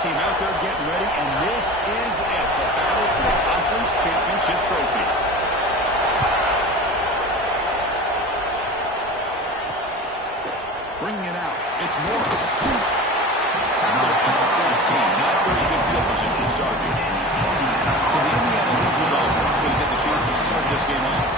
team out there getting ready, and this is it, the battle for the conference championship trophy. Bringing it out, it's Morris. Tackled at the 14. Not very good field position to start here. So the Indiana Hoosiers offense is going to get the chance to start this game off.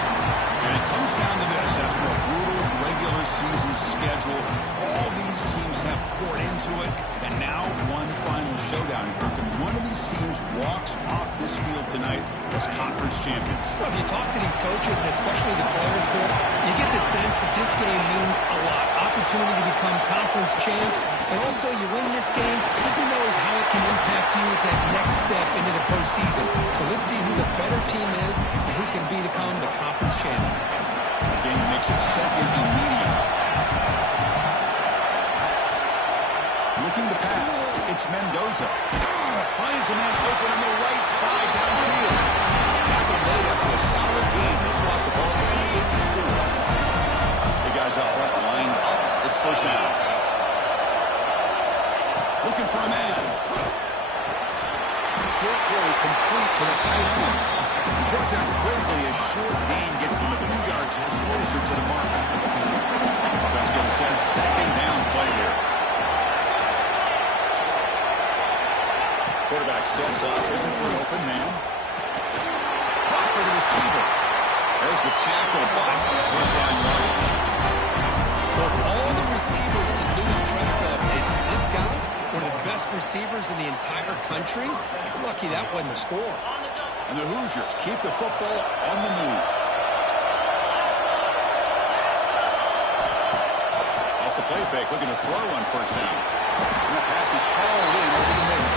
And it comes down to this. After a brutal regular season schedule, all these teams have poured into it, and now one final showdown. Kirk, and one of these teams walks off this field tonight as conference champions. Well, if you talk to these coaches, and especially the players, Chris, you get the sense that this game means a lot. Opportunity to become conference champs, and also you win this game, who knows how it can impact you at that next step into the postseason. So let's see who the better team is and who's going to become the conference champion. The game makes it second and medium. Looking to pass, it's Mendoza. Finds a man open on the right side downfield. Tackle made after a solid gain. They swat the ball to the 84. The guys up front lined up. It's first down. Looking for a man. Short throw complete to the tight end. He's brought down quickly as short gain gets them a 2 yards closer to the mark. Offense getting set. Second down play here. Quarterback sets up, looking for an open man. Block for the receiver. There's the tackle block. First down yardage. Of all the receivers to lose track of, it's this guy, one of the best receivers in the entire country. Lucky that wasn't a score. And the Hoosiers keep the football on the move. Off the play fake, looking to throw on first down. And that pass is hauled in over the middle.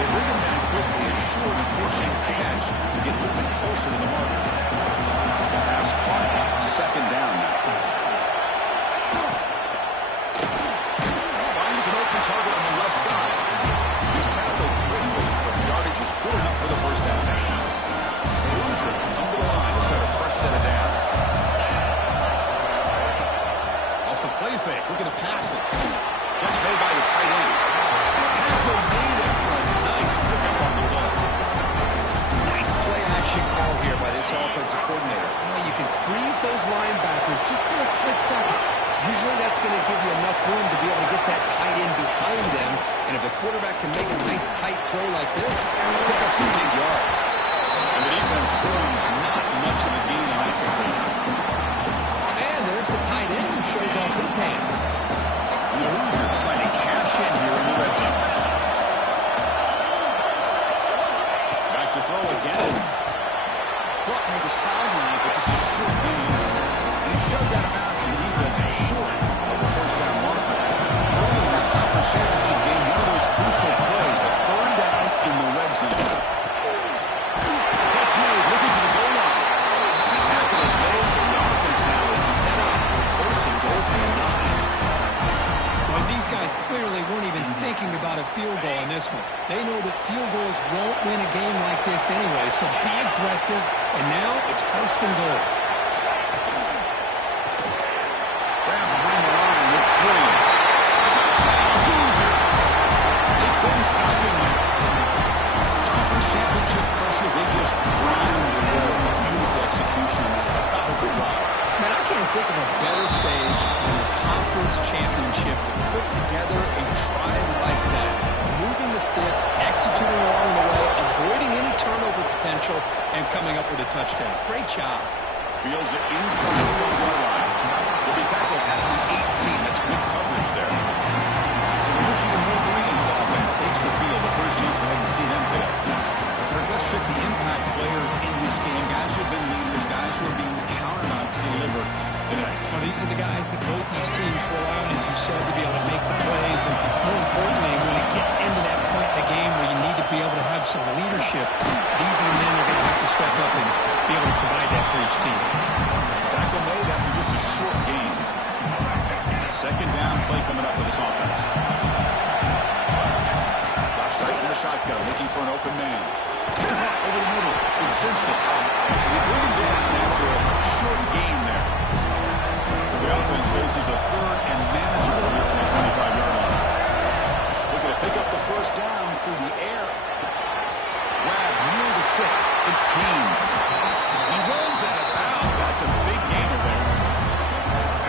They bring him down quickly, a short pitching catch to get a little bit closer to the marker. Pass caught, second down now. Finds an open target on the left side. He's tackled quickly, but the yardage is good enough for the first down. The Hoosiers come to the line to set a fresh set of downs. Off the play fake, looking to pass it. Catch made by the tight end. Tackle made after a nice pickup on the ball. Nice play action call here by this offensive coordinator. You know, you can freeze those linebackers just for a split second. Usually that's going to give you enough room to be able to get that tight end behind them. And if the quarterback can make a nice tight throw like this, pick up some big yards. And the defense scores not much of a gain on that completion. And there's the tight end who shows off his hands. The Hoosiers trying to cash in here in the red zone. Back to throw again. Caught near the sideline, but just a short gain. And he shoved out of bounds to the defense and short of the first down marker. Early in this conference championship game, one of those crucial plays, the third down in the red zone. Catch made, looking for the goal line. And the tackle is made, and the offense now is set up. First and goal from the 9. Well, these guys clearly weren't even thinking about a field goal in this one. They know that field goals won't win a game like this anyway, so be aggressive, and now it's first and goal. Down behind the line with swings. Touchdown, Hoosiers. They couldn't stop him there. Conference championship pressure, they just ground the ball. Beautiful execution on that methodical drive. Man, I can't think of a better stage than the conference championship to put together a drive like that. Moving the sticks, executing along the way, avoiding any turnover potential, and coming up with a touchdown. Great job. Fields it inside the front yard line. Will be tackled at the 18. That's good coverage there. So the Michigan Wolverines offense takes the field. The first chance we had to see them today. Let's check the impact players in this game. Guys who have been leaders, guys who are being counted on to deliver today. Well, these are the guys that both these teams rely on, as you said, to be able to make the plays. And more importantly, when it gets into that point in the game where you need to be able to have some leadership, these are the men that are going to have to step up and be able to provide that for each team. Tackle made after just a short gain. Second down play coming up for this offense. Drops right from the shotgun, looking for an open man. Over the middle, it's Simpson. They bring him down after a short gain there. So the offense faces a third and manageable here on the 25-yard line. Looking to pick up the first down through the air. Grab near the sticks. It's Haynes. He runs out of bounds. That's a big gainer there.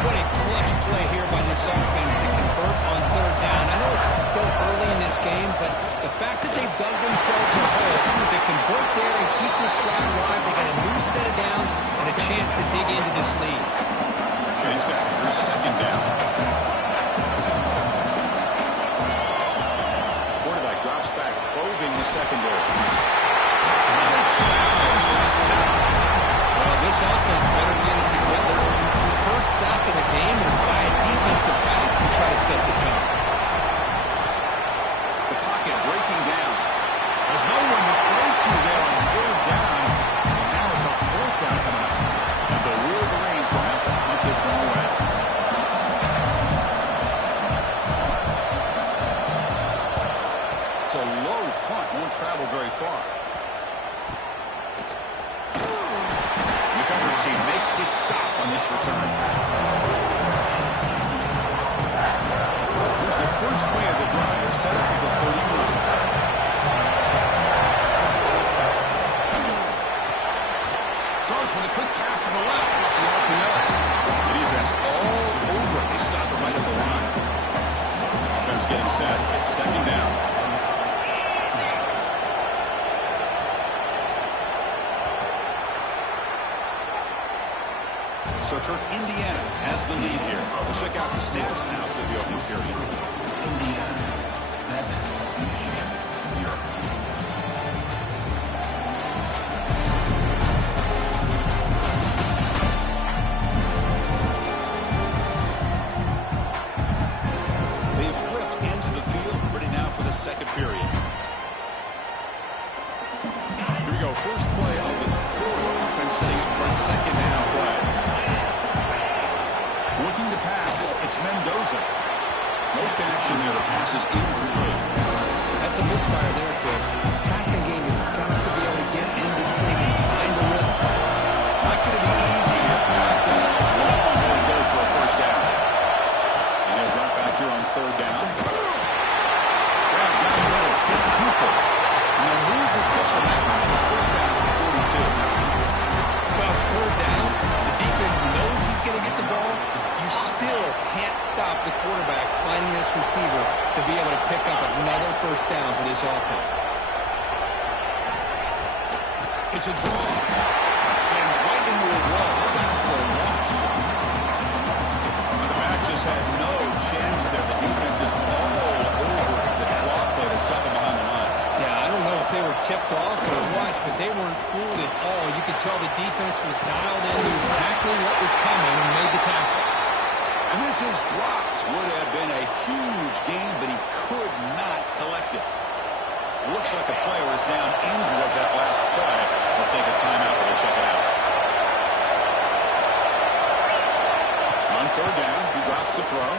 What a clutch play here by this offense to convert on third down. I know it's still early in this game, but the fact that they've dug themselves a hole to convert there and keep this drive alive, they got a new set of downs and a chance to dig into this lead. Exactly. Second down. Quarterback drops back, probing the secondary. Well, this offense better get it together. First sack of the game, and it's by a defensive back to try to set the tone. The pocket breaking down. There's no one to throw to there on third down. And now it's a fourth down coming up. And the Will of the Range will have to punt this one away. It's a low punt. Won't travel very far. He makes the stop on this return. Here's the first play of the drive. They're set up at the 31. Starts with a quick pass to the left off the RPO. The defense all over. They stop it right at the line. Offense getting set. It's second down. So Kirk, Indiana has the lead here. We'll check out the stats now for the opening period. Indiana 7, Michigan 0. They've flipped into the field, ready now for the second period. Here we go, first play of the quarter. Offense setting up for a second down play. Looking to pass, it's Mendoza. No connection there, the pass is incomplete. That's a misfire there, Chris. This passing game has got to be able to get into sync and find a rhythm. Not going to be easy here, but long way to go for a first down. And he'll drop back here on third down. Grab down the middle, it's Cooper. And they'll move the 6 on that one. It's a first down at the 42. Well, it's third down. The defense knows he's going to get the ball. You still can't stop the quarterback finding this receiver to be able to pick up another first down for this offense. It's a draw. Sends right into a wall. They're down for a loss. The back just had no chance there. The defense is all over the draw play to stop him behind the line. Yeah, I don't know if they were tipped off or what, but they weren't fooled at all. You could tell the defense was dialed into exactly what was coming and made the tackle. And this is dropped. Would have been a huge gain, but he could not collect it. Looks like a player was down injured that last play. They'll take a timeout when they check it out. On third down, he drops to throw.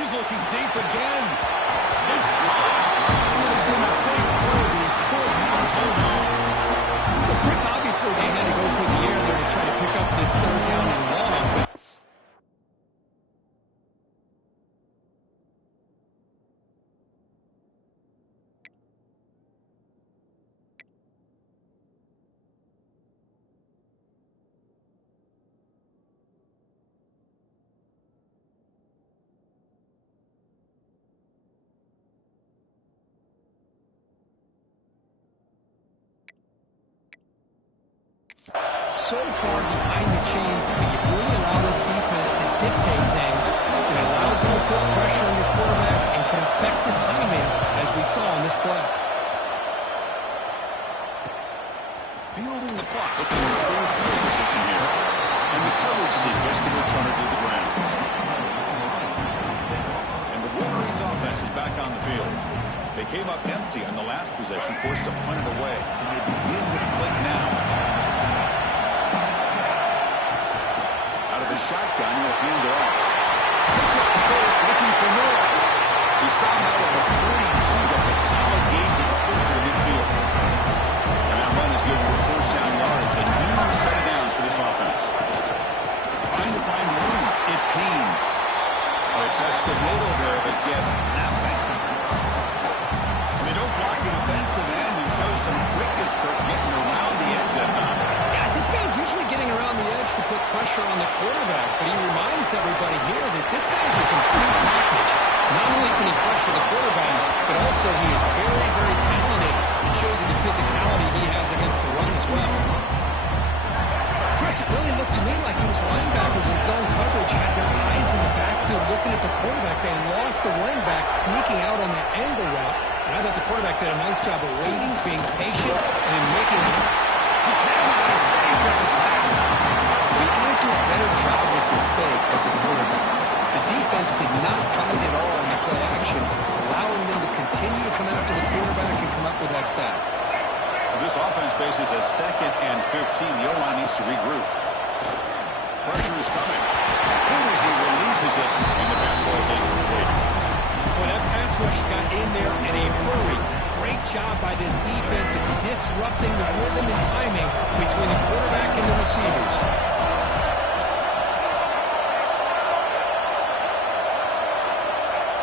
He's looking deep again. It's dropped. It would have been a big play, but he could not hold on. Well, Chris, obviously they had to go through the air there to try to pick up this third down and long, but so far behind the chains, but you really allow this defense to dictate things. It allows them to put pressure on your quarterback and can affect the timing, as we saw on this play. Fielding the clock, looking to improve field position here. And the coverage seat gets the returner to the ground. And the Wolverines offense is back on the field. They came up empty on the last possession, forced to punt it away. And they begin to click now. The shotgun will hand it off. Picks up the first, looking for more. He's stopped out at the 42. That's a solid gain to get closer to midfield. And that run is good for first down yardage. A new set of downs for this offense. Trying to find room. It's Haynes. Oh, it tests the middle there, but get nothing. pressure on the quarterback, but he reminds everybody here that this guy is a complete package. Not only can he pressure the quarterback, but also he is very, very talented. It shows in the physicality he has against the run as well. Chris, it really looked to me like those linebackers in zone coverage had their eyes in the backfield looking at the quarterback. They lost the running back sneaking out on that angle route. And I thought the quarterback did a nice job of waiting, being patient, and making it. He can't make a save. It's a sack. You got to do a better job with your fake as a quarterback. The defense did not bite at all in the play action, allowing them to continue to come after the quarterback and come up with that sack. This offense faces a 2nd and 15. The O-line needs to regroup. Pressure is coming. Good as he releases it, and the pass ball is incomplete. Well, that pass rush got in there in a hurry. Great job by this defense of disrupting the rhythm and timing between the quarterback and the receivers.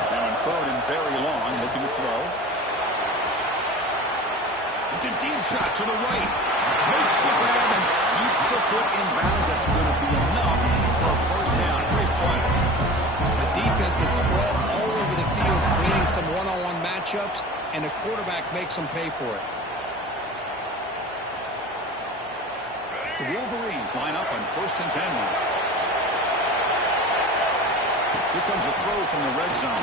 Now in 3rd and very long, looking to throw. It's a deep shot to the right. Makes the grab and keeps the foot in bounds. That's going to be enough for a first down. Great play. The defense is spread all over the field, creating some one-on-one matchups, and the quarterback makes them pay for it. The Wolverines line up on 1st and 10 now. Here comes a throw from the red zone.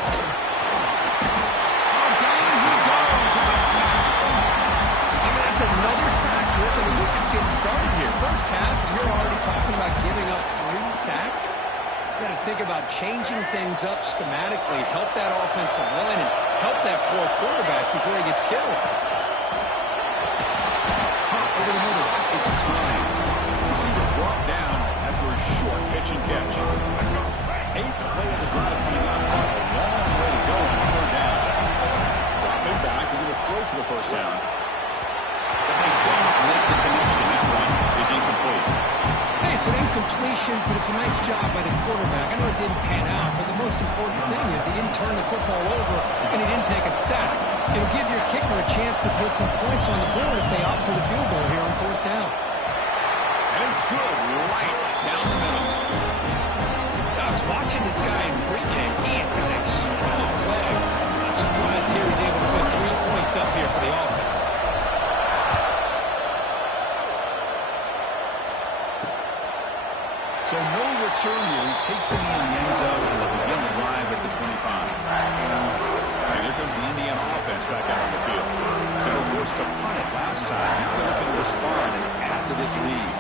Oh, down he goes. It's a sack. That's another sack, Chris. I mean, we're just getting started here. First half, you're already talking about giving up 3 sacks. You've got to think about changing things up schematically, help that offensive line, and help that poor quarterback before he gets killed. Hop over the middle. It's time. Receiver brought down after a short pitch and catch. 8th play of the drive coming up. A long way to go on 3rd down. Dropping back. We're going to throw for the first down. They don't make the connection. That one is incomplete. Hey, it's an incompletion, but it's a nice job by the quarterback. I know it didn't pan out, but the most important thing is he didn't turn the football over and he didn't take a sack. It'll give your kicker a chance to put some points on the board if they opt for the field goal here on 4th down. And it's good right down the middle. I was watching this guy in pregame. He has got a strong leg. I'm surprised here he's able to put 3 points up here for the offense. So no return here. He takes it in the end zone and will begin the drive at the 25. And here comes the Indiana offense back out on the field. They were forced to punt it last time. Now they're looking to respond and add to this lead.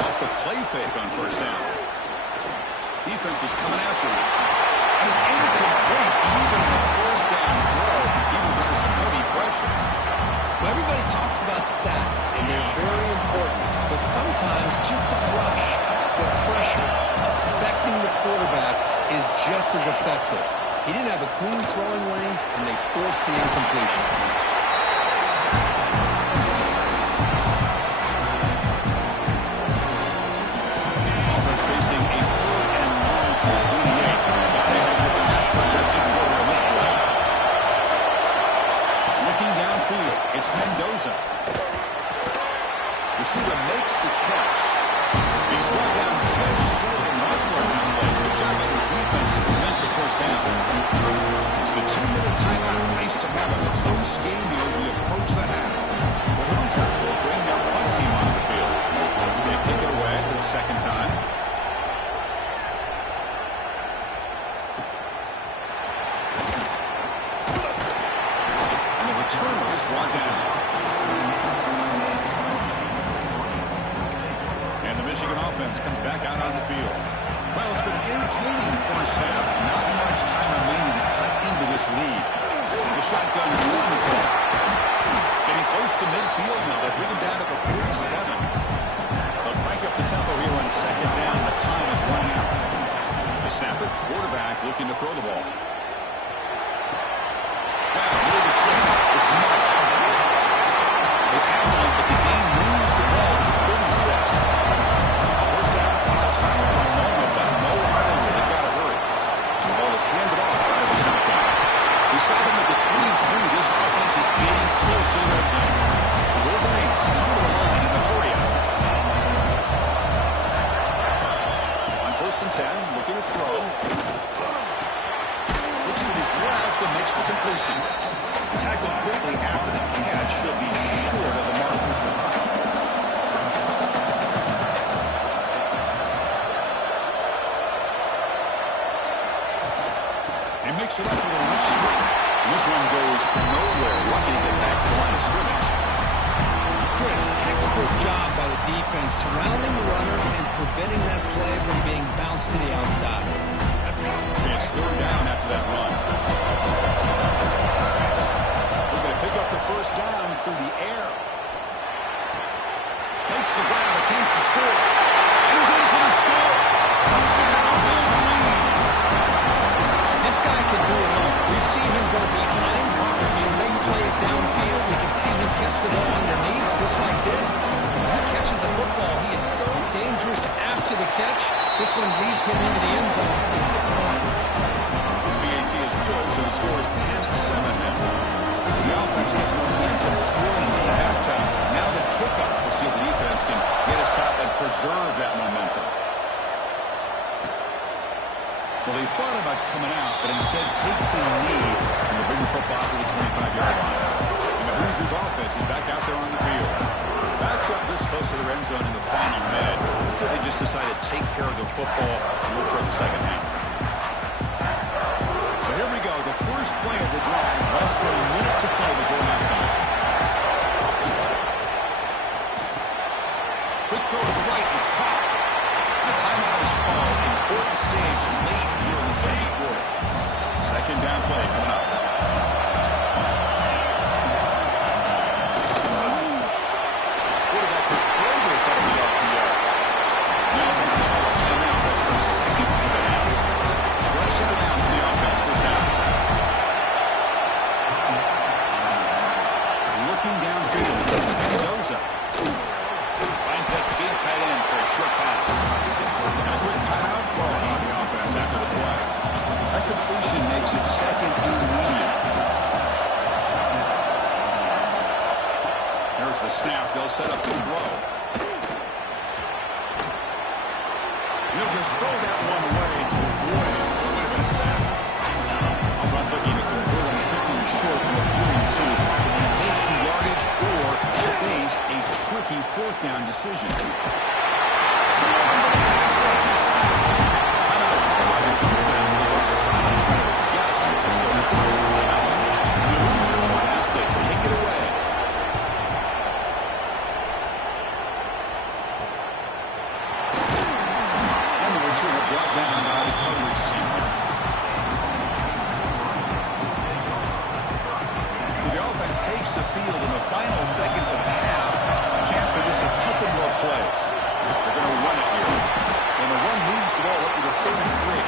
Off the play fake on 1st down. Defense is coming after him. And it's incomplete. Even on 1st down throw, he was under some heavy pressure. Well, everybody talks about sacks, and they're very important. But sometimes just the rush, the pressure, affecting the quarterback is just as effective. He didn't have a clean throwing lane, and they forced the incompletion. Offense facing a 3rd and long from 28. Got ahead with the pass protection order on this play. Looking downfield, it's Mendoza. Receiver makes the catch. He's brought down just short of Markler on that play. Good job by the defense to prevent the first down. It's the 2-minute timeout. Nice to have a close game here as we approach the half. The Hoosiers will bring their punt team on the field. They kick it away for the 2nd time. And the returner is brought down. And the Michigan offense comes back out on the field. Well, it's been an entertaining first half. Not much time remaining to cut into this lead. The shotgun run play. Getting close to midfield now. They bring him down to the 47. They'll crank up the tempo here on 2nd down. The time is running out. The snapper, quarterback looking to throw the ball. Now, near the sticks. It's much. They tackle him, but the game moves the ball to 36. First down, clock stops for a moment, but no hurry. They've got to hurry. The ball is handed off out of the shotgun. We saw them at the 23. This offense is getting close to the red goes nowhere. Lucky to get back to the line of scrimmage. Chris, textbook job by the defense, surrounding the runner and preventing that play from being bounced to the outside. It's third down after that run. Looking to pick up the first down through the air. Makes the grab, a chance to score. He's in for the score. Touchdown, Wolverines. This guy can do it all. We've seen him go behind coverage and make plays downfield. We can see him catch the ball underneath, just like this. When he catches a football, he is so dangerous after the catch. This one leads him into the end zone for the 6 points. BAT is good, so the score is 10-7 now. The offense gets momentum scoring at the halftime. Now the kickoff. We'll see if the defense can get a stop and preserve that momentum. Well, they thought about coming out, but instead takes a knee and they bring the football to the 25-yard line. And the Hoosiers offense is back out there on the field. Backed up this close to the end zone in the final minute. So they just decided to take care of the football and look for the second half. So here we go, the first play of the drive, less than a minute to play before halftime. Quick throw to the right, it's caught. The timeout is called. Important stage late here in the second quarter. Second down play coming up. Quarterback could throw this out of the RPO. The offense will have a timeout. That's their second of the half. Rush out of bounds for the offense. First down. Looking downfield. Mendoza finds that big tight end for a short pass. And a quick timeout call on the offense after the play. That completion makes it second and medium. There's the snap. They'll set up the throw. He'll just throw that one away to avoid a little bit of a sack. Offense looking to convert on 50 short with 3-2. Can they make the yardage or face a tricky fourth down decision? Takes the field in the final seconds of the half. A chance for just a couple more plays. They're going to run it here. And the run moves the ball up to the 33.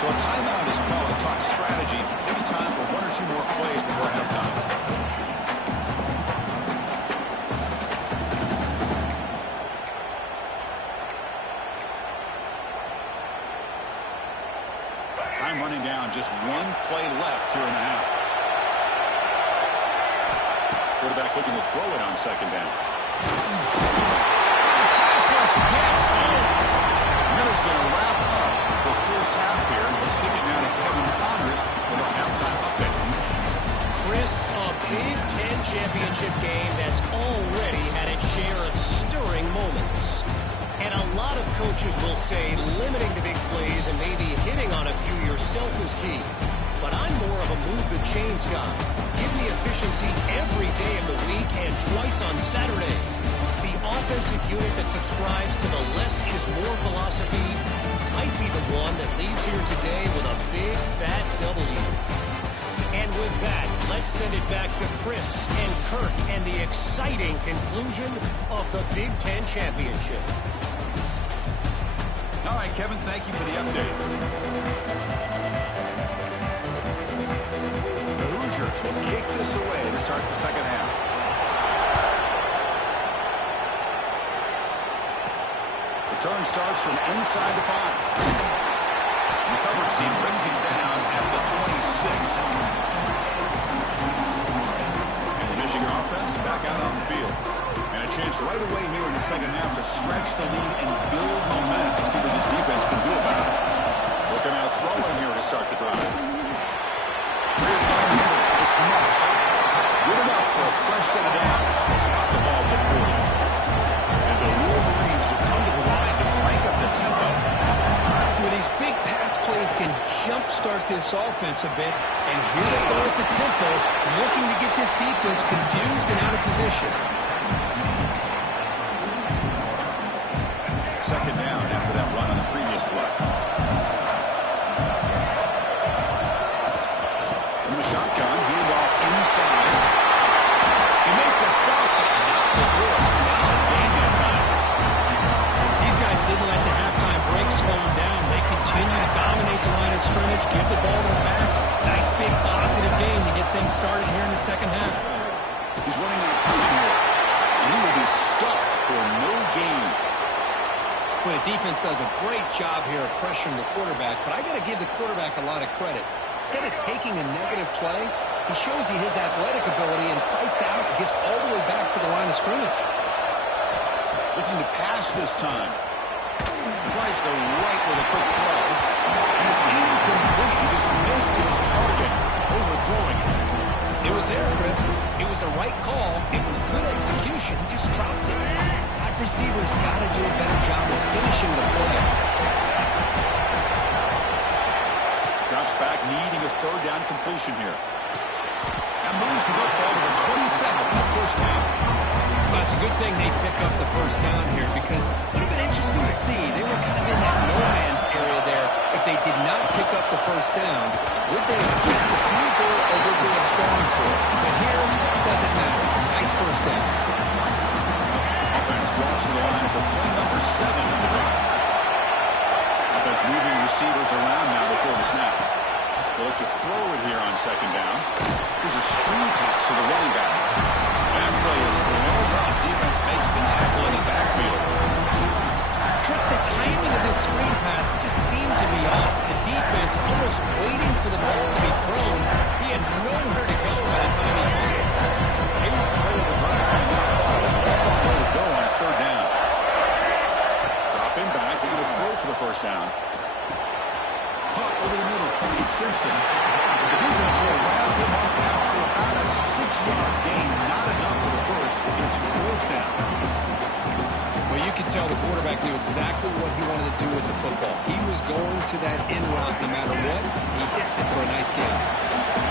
So a timeout is called to talk strategy. Maybe time for one or two more plays before halftime. Time running down. Just one play left here in the half. Quarterback looking to throw it on second down. Pass rush gets in. Miller's going to wrap up the first half here. Let's kick it now to Kevin Connors with a halftime update. Chris, a Big Ten championship game that's already had its share of stirring moments. And a lot of coaches will say limiting the big plays and maybe hitting on a few yourself is key. But I'm more of a move the chains guy. Give me efficiency every day of the week and twice on Saturday. The offensive unit that subscribes to the less is more philosophy might be the one that leaves here today with a big fat W. And with that, let's send it back to Chris and Kirk and the exciting conclusion of the Big Ten Championship. All right, Kevin, thank you for the update. The Hoosiers will kick this away to start the second half. Return starts from inside the 5. The coverage team brings him down at the 26. And the Michigan offense back out on the field. And a chance right away here in the second half to stretch the lead and build momentum. Let's see what this defense can do about it. Looking out throwing here to start the drive. It's Marsh. Good enough for a fresh set of downs. They spot the ball at 40. And the Wolverines will come to the line to crank up the tempo. With these big pass plays can jumpstart this this offense a bit. And here they go at the tempo, looking to get this defense confused and out of position. Second down after that run on the previous play. From the shotgun, handoff inside. He made the stop, but not before a solid gain that time. These guys didn't let the halftime break slow them down. They continue to dominate the line of scrimmage, give the ball to the back. Nice big positive gain to get things started here in the second half. He's running out of time here. And he will be stuffed for no gain. Well, the defense does a great job here of pressuring the quarterback, but I got to give the quarterback a lot of credit. Instead of taking a negative play, he shows you his athletic ability and fights out and gets all the way back to the line of scrimmage. Looking to pass this time. Tries the right with a quick throw. And it's incomplete. He just missed his target, overthrowing it. It was there, Chris. It was the right call. It was good execution. He just dropped it. Wide receivers got to do a better job of finishing the play. Drops back, needing a third down completion here. And moves the football to the 27 on the first down. Well, it's a good thing they pick up the first down here because it would have been interesting to see. They were kind of in that no-man's area there. If they did not pick up the first down, would they have kept the field goal or would they have gone for it? But here, it doesn't matter. Nice first down. Offense drops to the line for play number 7 in the drive. Offense moving receivers around now before the snap. They look to throw it here on second down. Here's a screen pass to the running back. That play is blown up. Defense makes the tackle in the backfield. Chris, the timing of this screen pass just seemed to be off. The defense almost waiting for the ball to be thrown. He had nowhere to go by the time he caught it. Eighth play of the drive. Way to go on third down. Dropping back. They're going to throw for the first down. Caught over the middle. It's Simpson. The defense will round him up now for about a 6-yard gain. Not enough for the first. It's fourth down. Well, you can tell the quarterback knew exactly what he wanted to do with the football. He was going to that end route no matter what. He hits it for a nice gain.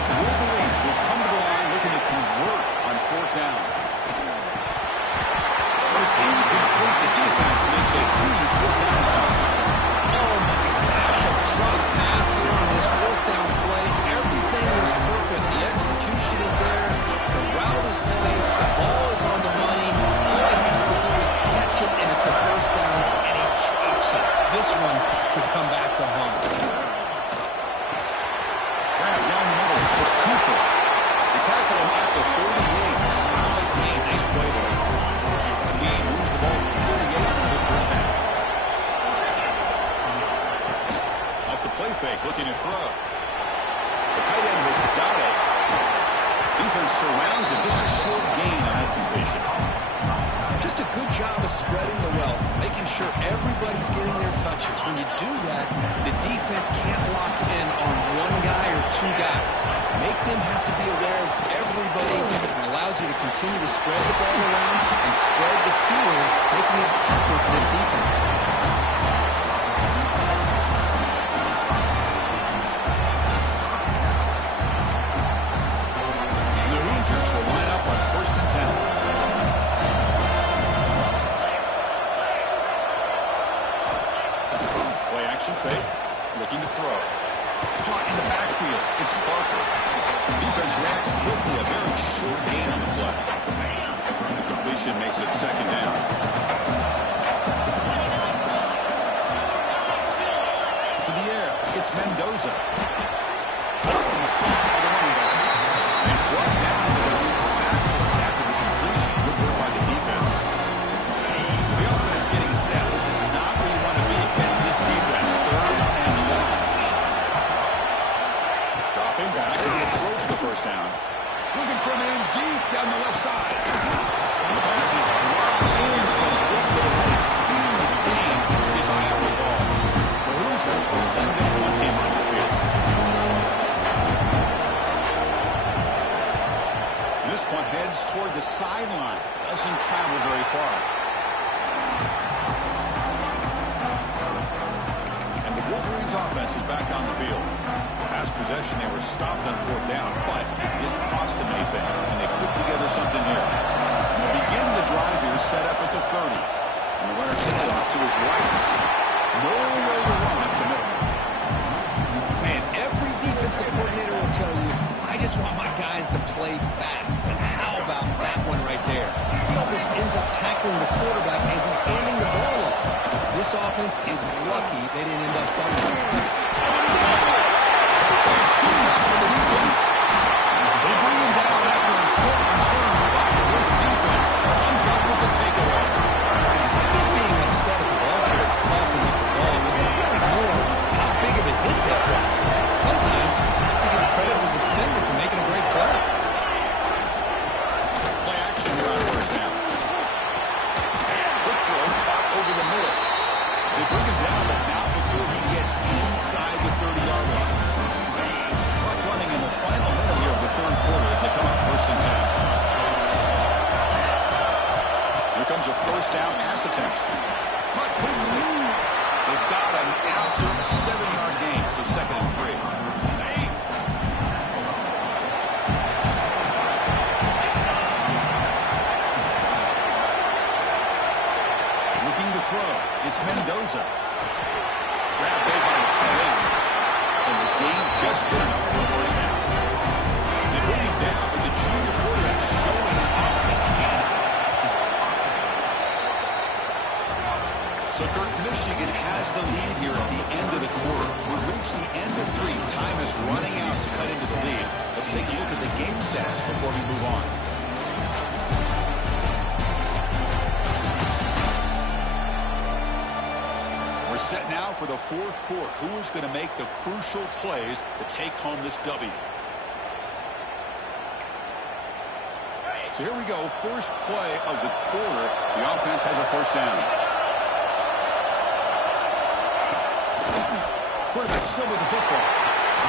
The Wolverines will come to the line looking to convert on fourth down. But it's incomplete. The defense makes a huge fourth down stop. Oh, my gosh, a drop pass here on this fourth down play. Everything was perfect. The execution is there. The route is nice. The ball is on the money. All he has to do is catch it, and it's a first down, and he drops it. This one could come back to haunt. Grab down the middle. It's Cooper. They tackle him at the 38. Solid gain. Nice play there. The game moves the ball to the 38 for the first down. Off the play fake, looking to throw. The tight end has got it. Defense surrounds it. Just a short gain on that completion. Just a good job of spreading the wealth, making sure everybody's getting their touches. When you do that, the defense can't lock in on one guy or two guys. Make them have to be aware of everybody, and allows you to continue to spread the ball around and spread the field, making it tougher for this defense. The Hoosiers will line up on first and 10. Action fake, looking to throw. Caught in the backfield. It's Parker. Defense reacts quickly. A very short gain on the play. The completion makes it second down. To the air. It's Mendoza. Up in the front by the running back. He's brought down to the backwards after the completion. Good work by the defense. So the offense getting set. This is not where you want to be against this defense. Third and long. Dropping back. They're going to throw for the first down. Looking for a man deep down the left side. And the pass is dropped in from what was a huge gain. He's high off the ball. The Hoosiers will send their one team on the field. This one heads toward the sideline. Doesn't travel very far. And the Wolverines offense offense is back on the field. Last possession, they were stopped on 4th down, but it didn't cost them anything, and they put together something here. And they begin the drive here, set up at the 30. And the runner takes off to his right. Nowhere to run at the middle. Man, every defensive coordinator will tell you, I just want my guys to play fast. And how about that one right there? He almost ends up tackling the quarterback as he's handing the ball off. This offense is lucky they didn't end up fumbling. They scoop up for the defense. They bring him down after a short return. This defense comes up with the takeaway. I get being upset at the ball carrier for coughing up the ball, but let's not ignore how big of a hit that was. Sometimes you just have to give credit to the defender for making a great play. Play action here on 1st down. Quick throw caught over the middle. They bring him down, but not before he gets inside the 30-yard line. Clock running in the final minute here of the 3rd quarter as they come up 1st and 10. Here comes a 1st down pass attempt. Caught quickly. They've got him after a 7-yard gain, so 2nd and 3. Looking to throw. It's Mendoza. Grabbed there by the tight end. And the gain just good enough for a 1st down. They bring him down with the junior quarterback showing off the cannon. So, Kirk, Michigan has the lead here at the end of the quarter. We've reached the end of 3. Time is running out to cut into the lead. Let's take a look at the game stats before we move on. We're set now for the 4th quarter. Who is going to make the crucial plays to take home this W? So here we go. First play of the quarter. The offense has a 1st down. Quarterback still with the football.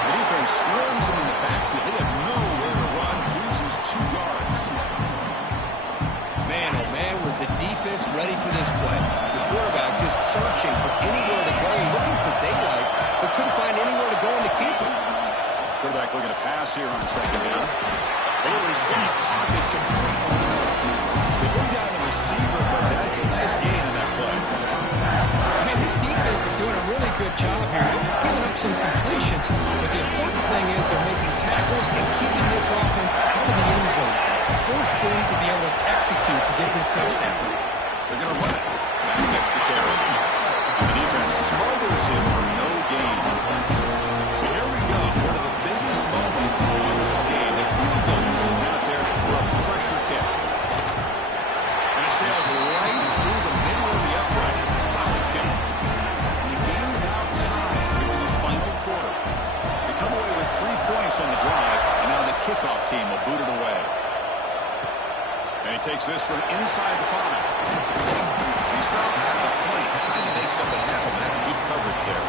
The defense swarms him in the backfield. They have nowhere to run. Loses 2 yards. Man, oh man, was the defense ready for this play. The quarterback just searching for anywhere to go, looking for daylight, but couldn't find anywhere to go in to keep him. Quarterback looking to pass here on 2nd down. Baylor's from the pocket, complete over the middle. They bring down the receiver, but that's a nice gain in that play. Man, this defense is doing a really good job here. They're giving up some completions, but the important thing is they're making tackles and keeping this offense out of the end zone. Force them to be able to execute to get this touchdown. They're going to run it. Back gets the carry. And the defense smothers him for no gain. So here we go. One of the biggest moments of this game. The field goal is out there for a pressure kick. And it sails right through the middle of the uprights. A solid kick. The game now tied here in the final quarter. They come away with 3 points on the drive, and now the kickoff team will boot it away. And he takes this from inside the 5. He stopped at the 20, trying to make something happen. That's good coverage there.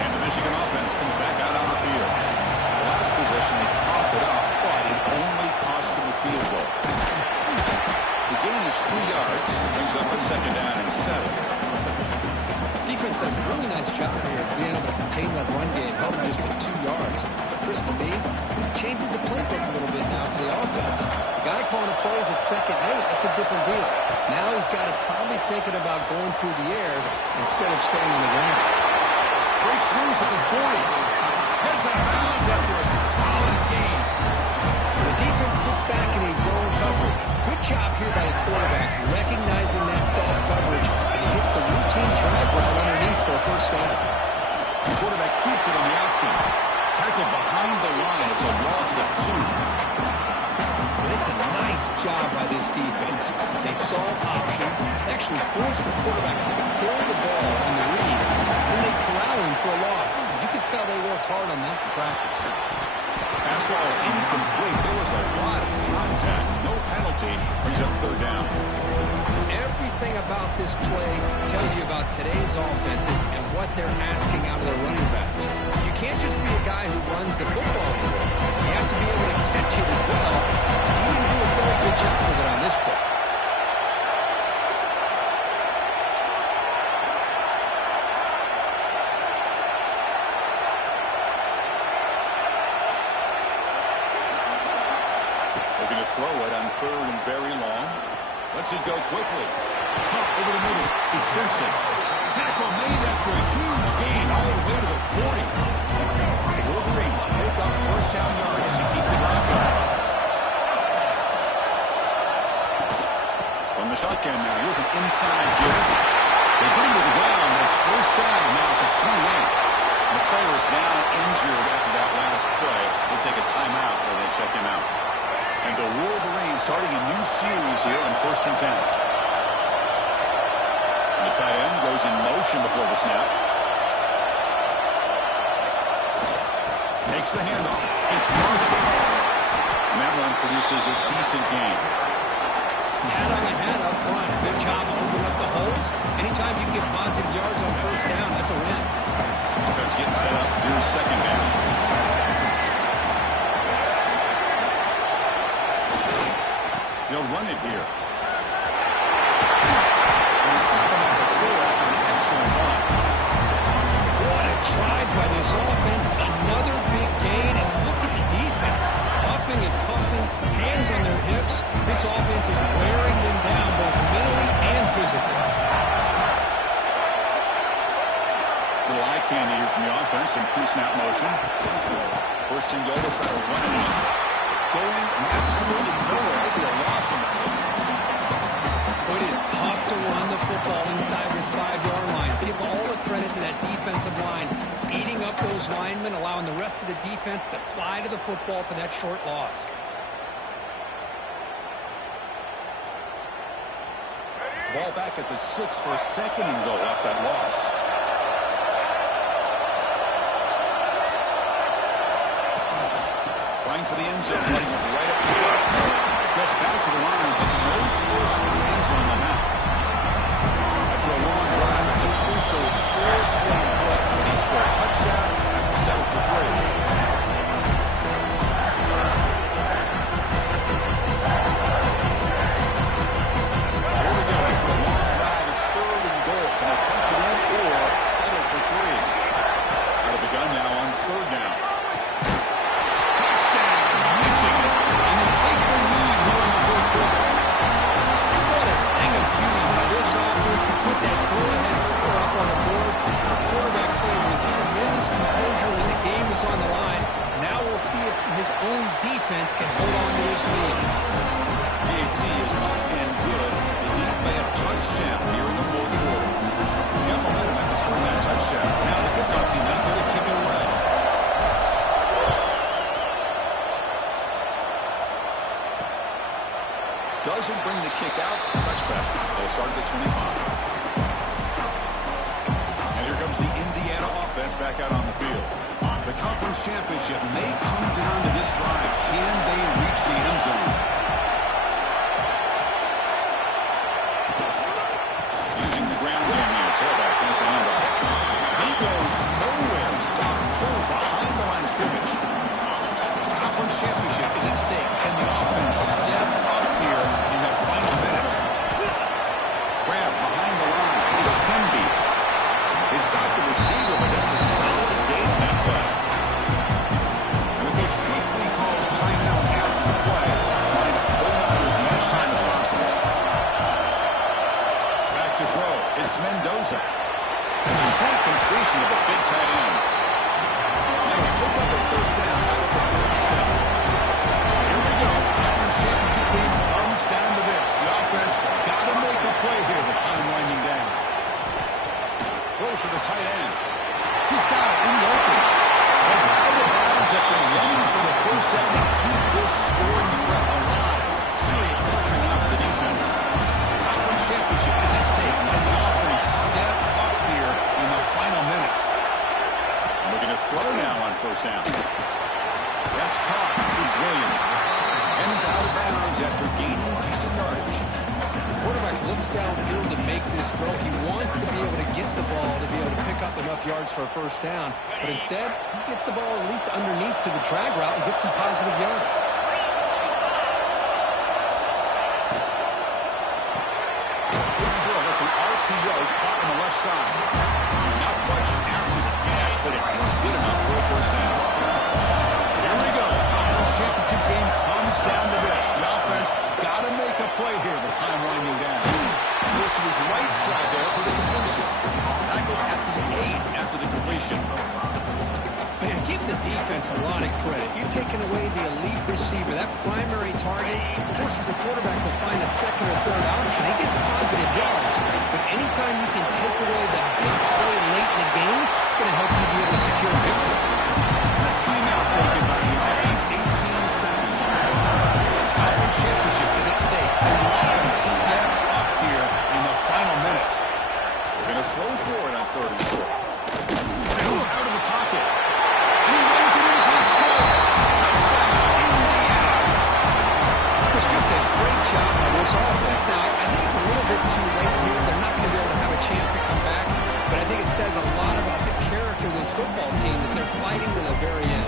And the Michigan offense comes back out on the field. The last possession, they coughed it up, but it only cost them a field goal. The gain is 3 yards. Brings up a 2nd down and 7. Defense does a really nice job here of being able to contain that run game, helping just with 2 yards. Chris, to me, this changes the playbook a little bit now for the offense. The guy calling the plays at 2nd and 8, that's a different deal. Now he's got to probably thinking about going through the air instead of staying on the ground. Breaks loose at the 40. Heads out of bounds after a solid gain. The defense sits back in a zone coverage. Good job here by the quarterback, recognizing that soft coverage, and he hits the routine drag route underneath for a 1st down. The quarterback keeps it on the option. Tackled behind the line. It's a loss of 2. And it's a nice job by this defense. They saw option, actually forced the quarterback to kill the ball on the read, and they corral him for a loss. You could tell they worked hard on that in practice. Pass ball is incomplete. There was a lot of contact. No penalty. Brings up 3rd down. Everything about this play tells you about today's offenses and what they're asking out of their running backs. You can't just be a guy who runs the football. You have to be able to catch it as well. He didn't do a very good job of it on this play. Looking to throw it on third and very long. Lets it go quickly. Pump over the middle. It's Simpson. Tackle made after a huge gain all the way to the 40. The Wolverines pick up first down yards to keep the drive going. From the shotgun now, here's an inside give. They put him to the ground. That's first down now at the 28. The player is down injured after that last play. They take a timeout where they check him out. And the Wolverines starting a new series here on 1st and 10. And the tight end goes in motion before the snap. Takes the handoff. It's Marshall. And that run produces a decent gain. Hat on the head up front. Good job opening up the holes. Anytime you can get positive yards on first down, that's a win. Offense getting set up. Here's second down. They'll run it here. And they stop him at the 4 after an excellent run. What a drive by this offense. Another big gain. And look at the defense. Huffing and puffing, hands on their hips. This offense is wearing them down both mentally and physically. Little eye candy here from the offense in pre-snap motion. First and goal, they'll try to run it in. Going absolutely nowhere. It'll be a loss on the field. It is tough to run the football inside this 5-yard line. Give all the credit to that defensive line, eating up those linemen, allowing the rest of the defense to fly to the football for that short loss. Ball back at the 6 for a second and goal off that loss. Trying for the end zone, running it right up the gut. Goes back to the line, but no closer to the end zone than that. After a long drive, it's a crucial 4-play play. They score a touchdown, settle for 3. On the line. Now we'll see if his own defense can hold on to this lead. PAT is up and good. They lead by a touchdown here in the 4th quarter. They got momentum after scoring that touchdown. Now the kickoff team out there to kick it away. Doesn't bring the kick out. Touchback. They'll start at the 25. And here comes the Indiana offense back out on the field. The conference championship may come down to this drive. Can they reach the end zone? Using the ground game here. Tailback has the handoff. He goes nowhere. Stop pull behind the line of scrimmage. The conference championship is at stake. Can the offense step up here in the final minutes? Grab behind the line. It's Spenby. They stop the receiver, but it's a solid gain that play. And the coach quickly calls timeout after the play, trying to hold on to as much time as possible. Back to throw. It's Mendoza. It's a short completion of a big tight end. Now we pick up a first down out of the 37. Here we go. Conference championship game comes down to this. The offense got to make a play here with time winding down. Throws to the tight end. He's got it in the open. It's out of bounds after running for the first down to keep this scoring threat alive. Serious pressure now for the defense. The conference championship is at stake. Can the offense step up here in the final minutes? Looking to throw now on first down. That's caught. It's Williams. Ends out of bounds after gaining decent yardage. Quarterback looks downfield to make this throw. He wants to be able to get the ball to be able to pick up enough yards for a first down. But instead, he gets the ball at least underneath to the drag route and gets some positive yards. Good throw. That's an RPO caught on the left side. Not much after the catch, but it was good enough for a first down. Here we go. Conference championship game comes down to this. The right side there for the completion. Tackle at the 8 after the completion. Man, give the defense a lot of credit. You're taking away the elite receiver. That primary target forces the quarterback to find a second or third option. He gets positive yards. But anytime you can take away the big play late in the game, it's going to help you be able to secure victory. A timeout taken by the offense. 18 seconds. Conference championship is at stake. And the offense step up here in the final minutes. They're going to throw for it on 3rd and short. Moves out of the pocket. And he runs it in for the score. Touchdown, Indiana. It's just a great job by this offense. Now, I think it's a little bit too late here. They're not going to be able to have a chance to come back. But I think it says a lot about the character of this football team that they're fighting to the very end.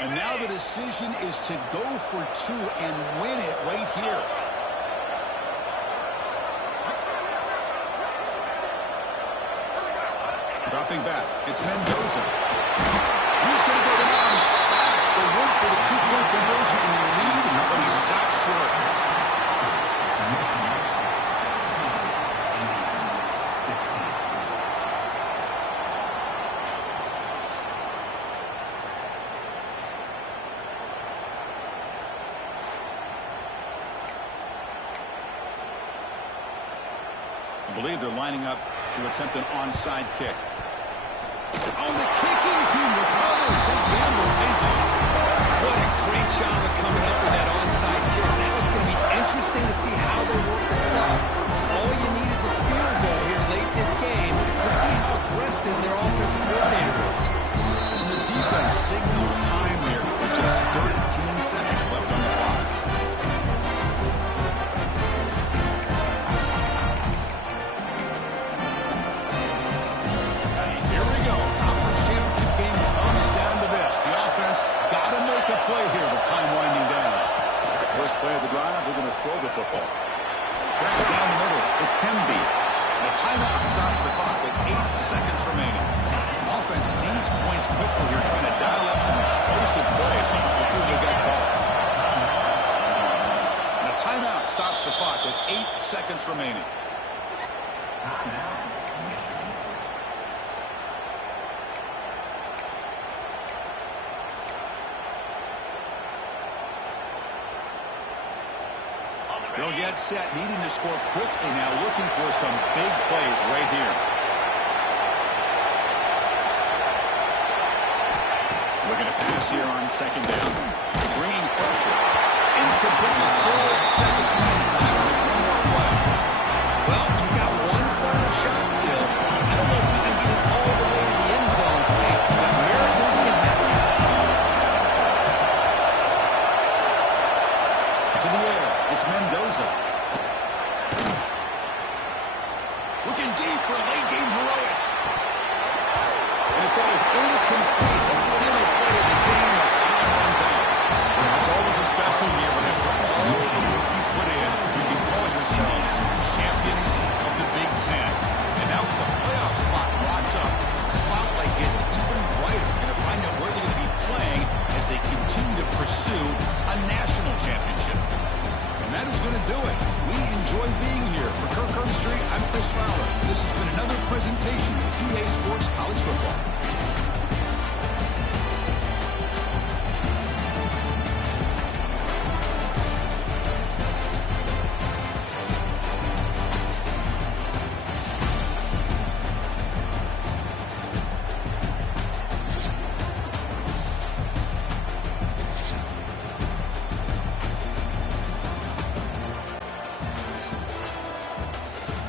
And now the decision is to go for 2 and win it right here. Dropping back, it's Mendoza. He's going to go down, sack. They went for the 2-point conversion in the lead, but he stops short. I believe they're lining up to attempt an onside kick. Oh, the kicking team recovers. Ted Gamble pays off. What a great job of coming up with that onside kick. Now it's going to be interesting to see how they work the clock. All you need is a field goal here late in this game. Let's see how aggressive their offensive coordinator is. And the defense signals time here with just 13 seconds left on the clock. Play of the drive, they're going to throw the football. Back down the middle, it's Pemby. The timeout stops the clock with 8 seconds remaining. Offense needs points quickly here, trying to dial up some explosive plays. Let's see what they got called. The timeout stops the clock with 8 seconds remaining. They'll get set, needing to score quickly now, looking for some big plays right here. Looking to pass here on 2nd down. Bringing pressure. Incomplete with 4 seconds remaining time. There's one more play. Well, you've got one final shot still. I don't know if you can get it all the way to the end zone. Hey, but miracles can happen. To the air. It's Mendoza. Looking deep for late-game heroics. And it falls incomplete. The final play of the game as time runs out. It's always a special year when after all the work you put in, you can call yourselves champions of the Big Ten. And now with the playoff spot locked up, the spotlight gets even brighter. We're going to find out where they're going to be playing as they continue to pursue a national championship. And that is going to do it. We enjoy being here. For Kirk Herbstreit, I'm Chris Fowler. This has been another presentation of EA Sports College Football.